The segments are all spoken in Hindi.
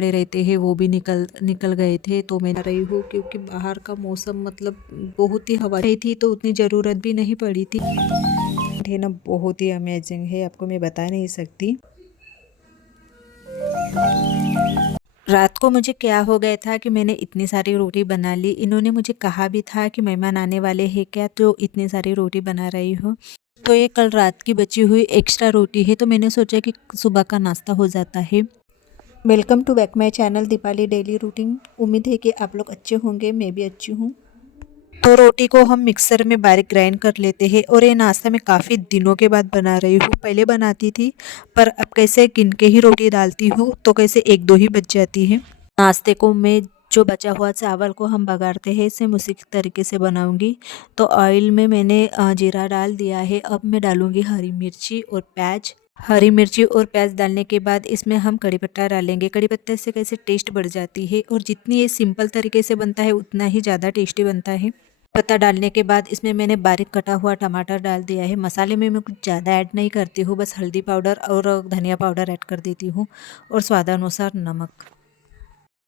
कपड़े रहते हैं वो भी निकल निकल गए थे। तो मैं रही हूँ क्योंकि बाहर का मौसम मतलब बहुत ही हवा रही थी तो उतनी ज़रूरत भी नहीं पड़ी थी। है ना, बहुत ही अमेजिंग है, आपको मैं बता नहीं सकती। रात को मुझे क्या हो गया था कि मैंने इतनी सारी रोटी बना ली। इन्होंने मुझे कहा भी था कि मेहमान आने वाले हैं क्या, तो इतनी सारी रोटी बना रही हो। तो ये कल रात की बची हुई एक्स्ट्रा रोटी है, तो मैंने सोचा कि सुबह का नाश्ता हो जाता है। Welcome to back my channel Deepali daily routine. उम्मीद है कि आप लोग अच्छे होंगे, मैं भी अच्छी हूँ। तो रोटी को हम मिक्सर में बारीक ग्राइंड कर लेते हैं और ये नाश्ता मैं काफ़ी दिनों के बाद बना रही हूँ। पहले बनाती थी पर अब कैसे गिन के ही रोटी डालती हूँ तो कैसे एक दो ही बच जाती है। नाश्ते को मैं जो बचा हुआ चावल को हम बघाड़ते हैं सेम उसी तरीके से बनाऊंगी। तो ऑयल में मैंने जीरा डाल दिया है। अब मैं डालूंगी हरी मिर्ची और प्याज। हरी मिर्ची और प्याज डालने के बाद इसमें हम कड़ी पत्ता डालेंगे। कड़ी पत्ते से कैसे टेस्ट बढ़ जाती है और जितनी ये सिंपल तरीके से बनता है उतना ही ज़्यादा टेस्टी बनता है। पत्ता डालने के बाद इसमें मैंने बारीक कटा हुआ टमाटर डाल दिया है। मसाले में मैं कुछ ज़्यादा ऐड नहीं करती हूँ, बस हल्दी पाउडर और धनिया पाउडर ऐड कर देती हूँ और स्वादानुसार नमक।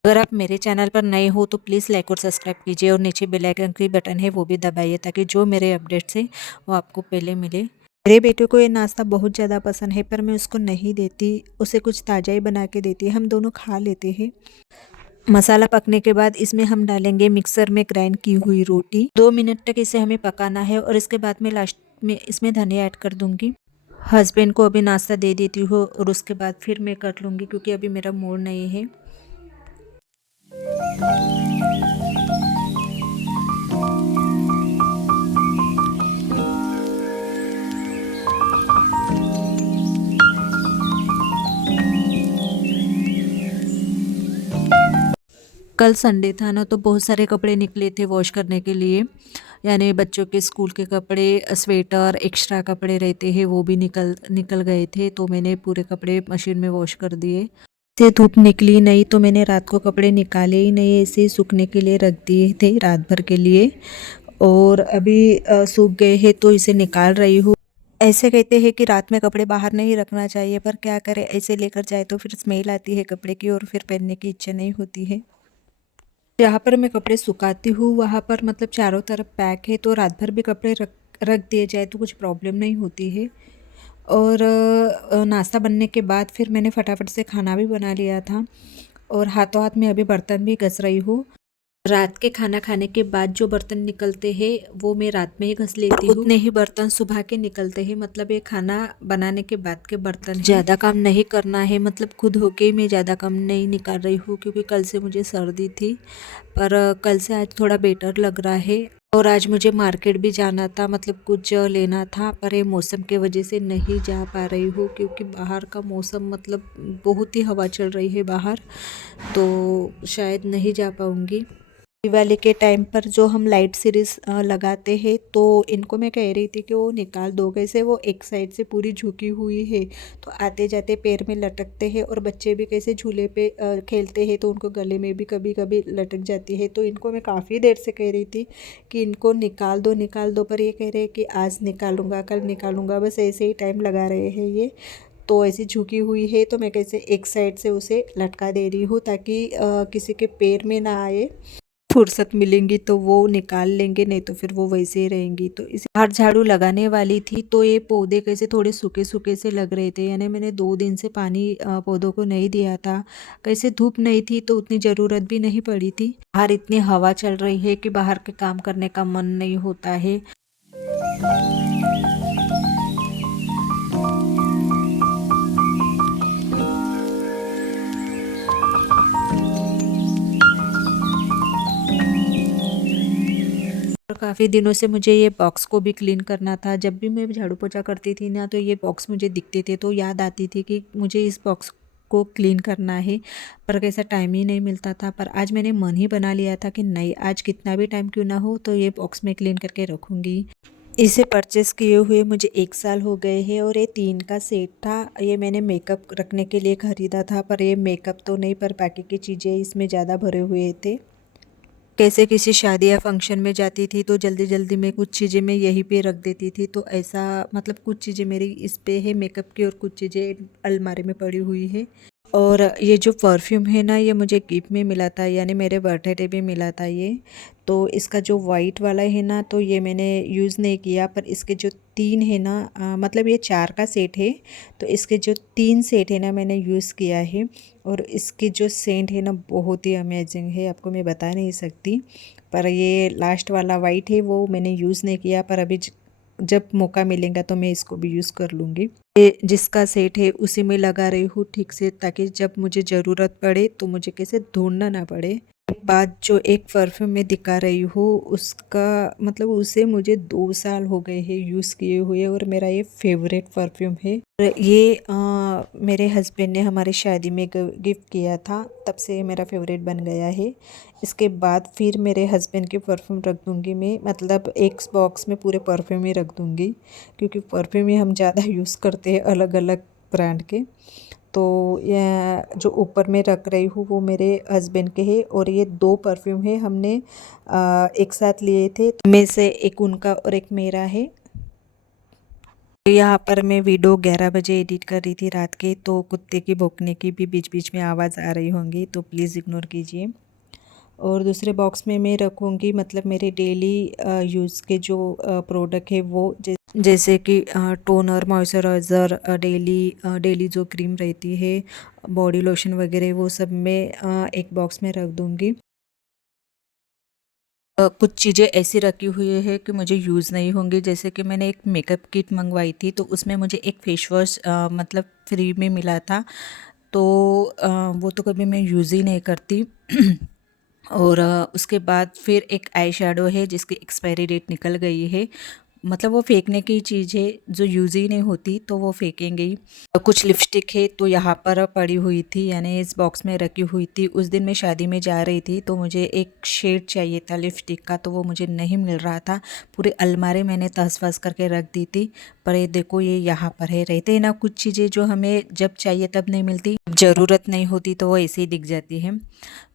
अगर आप मेरे चैनल पर नए हो तो प्लीज़ लाइक और सब्सक्राइब कीजिए और नीचे बेल आइकन की बटन है वो भी दबाइए ताकि जो मेरे अपडेट्स हैं वो आपको पहले मिले। मेरे बेटे को ये नाश्ता बहुत ज़्यादा पसंद है पर मैं उसको नहीं देती, उसे कुछ ताज़ा ही बना के देती है, हम दोनों खा लेते हैं। मसाला पकने के बाद इसमें हम डालेंगे मिक्सर में ग्राइंड की हुई रोटी। 2 मिनट तक इसे हमें पकाना है और इसके बाद मैं लास्ट में इसमें धनिया ऐड कर दूंगी। हस्बैंड को अभी नाश्ता दे देती हूँ और उसके बाद फिर मैं कर लूँगी क्योंकि अभी मेरा मूड नहीं है। कल संडे था ना तो बहुत सारे कपड़े निकले थे वॉश करने के लिए, यानी बच्चों के स्कूल के कपड़े, स्वेटर, एक्स्ट्रा कपड़े रहते हैं वो भी निकल निकल गए थे। तो मैंने पूरे कपड़े मशीन में वॉश कर दिए। से धूप निकली नहीं तो मैंने रात को कपड़े निकाले ही नहीं, ऐसे ही सूखने के लिए रख दिए थे रात भर के लिए। और अभी सूख गए हैं तो इसे निकाल रही हूँ। ऐसे कहते हैं कि रात में कपड़े बाहर नहीं रखना चाहिए पर क्या करें, ऐसे लेकर जाए तो फिर स्मेल आती है कपड़े की और फिर पहनने की इच्छा नहीं होती है। जहाँ पर मैं कपड़े सुखाती हूँ वहाँ पर मतलब चारों तरफ पैक है तो रात भर भी कपड़े रख रख दिए जाए तो कुछ प्रॉब्लम नहीं होती है। और नाश्ता बनने के बाद फिर मैंने फटाफट से खाना भी बना लिया था और हाथों हाथ में अभी बर्तन भी घस रही हूँ। रात के खाना खाने के बाद जो बर्तन निकलते हैं वो मैं रात में ही घस लेती हूँ। उतने ही बर्तन सुबह के निकलते हैं, मतलब ये खाना बनाने के बाद के बर्तन हैं। ज़्यादा काम नहीं करना है, मतलब खुद होके ही मैं ज़्यादा काम नहीं निकाल रही हूँ क्योंकि कल से मुझे सर्दी थी। पर कल से आज थोड़ा बेटर लग रहा है। और आज मुझे मार्केट भी जाना था, मतलब कुछ लेना था पर ये मौसम के वजह से नहीं जा पा रही हूँ क्योंकि बाहर का मौसम मतलब बहुत ही हवा चल रही है बाहर, तो शायद नहीं जा पाऊँगी। दिवाली के टाइम पर जो हम लाइट सीरीज लगाते हैं तो इनको मैं कह रही थी कि वो निकाल दो, कैसे वो एक साइड से पूरी झुकी हुई है तो आते जाते पैर में लटकते हैं और बच्चे भी कैसे झूले पे खेलते हैं तो उनको गले में भी कभी कभी लटक जाती है। तो इनको मैं काफ़ी देर से कह रही थी कि इनको निकाल दो पर ये कह रहे हैं कि आज निकालूंगा कल निकालूंगा, बस ऐसे ही टाइम लगा रहे हैं ये। तो ऐसी झुकी हुई है तो मैं कैसे एक साइड से उसे लटका दे रही हूँ ताकि किसी के पैर में ना आए। फुर्सत मिलेंगी तो वो निकाल लेंगे, नहीं तो फिर वो वैसे ही रहेंगी। तो इस बाहर झाड़ू लगाने वाली थी तो ये पौधे कैसे थोड़े सूखे सूखे से लग रहे थे, यानी मैंने 2 दिन से पानी पौधों को नहीं दिया था। कैसे धूप नहीं थी तो उतनी ज़रूरत भी नहीं पड़ी थी। बाहर इतनी हवा चल रही है कि बाहर के काम करने का मन नहीं होता है। और काफ़ी दिनों से मुझे ये बॉक्स को भी क्लीन करना था। जब भी मैं झाड़ू पोछा करती थी ना तो ये बॉक्स मुझे दिखते थे तो याद आती थी कि मुझे इस बॉक्स को क्लीन करना है, पर कैसा टाइम ही नहीं मिलता था। पर आज मैंने मन ही बना लिया था कि नहीं, आज कितना भी टाइम क्यों ना हो तो ये बॉक्स में क्लीन करके रखूँगी। इसे परचेस किए हुए मुझे 1 साल हो गए हैं और ये 3 का सेट था। ये मैंने मेकअप रखने के लिए ख़रीदा था पर ये मेकअप तो नहीं, पर बाकी की चीज़ें इसमें ज़्यादा भरे हुए थे। कैसे किसी शादी या फंक्शन में जाती थी तो जल्दी जल्दी में कुछ चीज़ें मैं यहीं पे रख देती थी, तो ऐसा मतलब कुछ चीज़ें मेरी इस पे है मेकअप की और कुछ चीज़ें अलमारी में पड़ी हुई है। और ये जो परफ्यूम है ना, ये मुझे गिफ्ट में मिला था, यानी मेरे बर्थडे पे मिला था ये। तो इसका जो वाइट वाला है ना, तो ये मैंने यूज़ नहीं किया, पर इसके जो 3 है ना, मतलब ये 4 का सेट है, तो इसके जो 3 सेट है ना मैंने यूज़ किया है। और इसकी जो सेंट है ना, बहुत ही अमेजिंग है, आपको मैं बता नहीं सकती। पर ये लास्ट वाला वाइट है, वो मैंने यूज़ नहीं किया, पर अभी जब मौका मिलेगा तो मैं इसको भी यूज़ कर लूँगी। ये जिसका सेट है उसी में लगा रही हूँ ठीक से, ताकि जब मुझे ज़रूरत पड़े तो मुझे कैसे ढूँढना ना पड़े। एक बात जो एक परफ्यूम मैं दिखा रही हूँ, उसका मतलब उसे मुझे 2 साल हो गए हैं यूज़ किए हुए, और मेरा ये फेवरेट परफ्यूम है। और ये मेरे हस्बैंड ने हमारी शादी में गिफ्ट किया था, तब से ये मेरा फेवरेट बन गया है। इसके बाद फिर मेरे हस्बैंड के परफ्यूम रख दूँगी मैं, मतलब एक बॉक्स में पूरे परफ्यूम ही रख दूँगी, क्योंकि परफ्यूम ही हम ज़्यादा यूज़ करते हैं अलग अलग ब्रांड के। तो ये जो ऊपर में रख रही हूँ वो मेरे हस्बैंड के हैं, और ये 2 परफ्यूम है हमने एक साथ लिए थे, तो में से एक उनका और एक मेरा है। यहाँ पर मैं वीडियो 11 बजे एडिट कर रही थी रात के, तो कुत्ते की भौंकने की भी बीच बीच में आवाज़ आ रही होंगी, तो प्लीज़ इग्नोर कीजिए। और दूसरे बॉक्स में मैं रखूँगी मतलब मेरे डेली यूज़ के जो प्रोडक्ट है वो, जैसे कि टोनर, मॉइस्चराइज़र, डेली जो क्रीम रहती है, बॉडी लोशन वगैरह, वो सब मैं एक बॉक्स में रख दूँगी। कुछ चीज़ें ऐसी रखी हुई है कि मुझे यूज़ नहीं होंगी, जैसे कि मैंने एक मेकअप किट मंगवाई थी, तो उसमें मुझे एक फेस वॉश मतलब फ्री में मिला था। तो वो तो कभी मैं यूज़ ही नहीं करती। और उसके बाद फिर एक आई शैडो है जिसकी एक्सपायरी डेट निकल गई है, मतलब वो फेंकने की चीज़ है, जो यूज़ ही नहीं होती तो वो फेंकेंगे ही। कुछ लिपस्टिक है तो यहाँ पर पड़ी हुई थी, यानी इस बॉक्स में रखी हुई थी। उस दिन मैं शादी में जा रही थी, तो मुझे एक शेड चाहिए था लिपस्टिक का, तो वो मुझे नहीं मिल रहा था। पूरे अलमारी मैंने तहस-नहस करके रख दी थी, पर ये देखो ये यहाँ पर है। रहते हैं ना कुछ चीज़ें जो हमें जब चाहिए तब नहीं मिलती, ज़रूरत नहीं होती तो वो ऐसे ही दिख जाती है।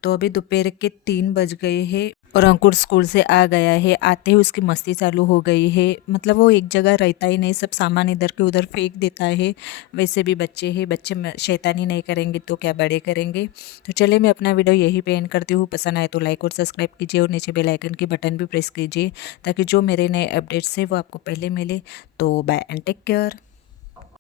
तो अभी दोपहर के 3 बज गए हैं, और अंकुर स्कूल से आ गया है। आते ही उसकी मस्ती चालू हो गई है, मतलब वो एक जगह रहता ही नहीं, सब सामान इधर के उधर फेंक देता है। वैसे भी बच्चे हैं, बच्चे शैतानी नहीं करेंगे तो क्या बड़े करेंगे। तो चलिए मैं अपना वीडियो यही पे एंड करती हूँ। पसंद आए तो लाइक और सब्सक्राइब कीजिए, और नीचे बेल आइकन की बटन भी प्रेस कीजिए, ताकि जो मेरे नए अपडेट्स हैं वो आपको पहले मिले। तो बाय एंड टेक केयर।